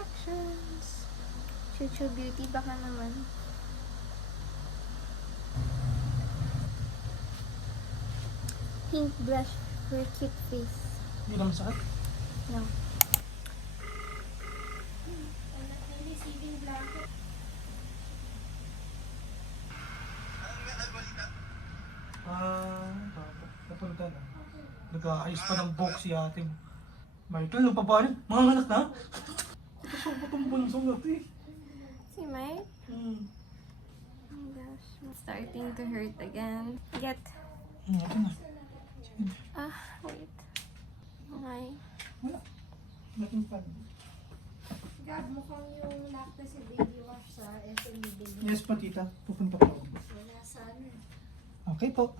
reactions. Chuchu Beauty, baka naman. Pink blush for cute face. Hindi naman sakit. No. Napunta na. Nag-aayos pa ng box si ate mo. Michael, ano pa ba rin? Mga anak na? Gusto ko itong bunsong natin. Si Mike? Oh my gosh. It's starting to hurt again. Get. Ito na. Wait. Okay. Wala. Nothing fun. Gab, mukhang yung lacta si baby wash sa SME din. Yes pa tita, pupunta po. Wala sana. Okay po.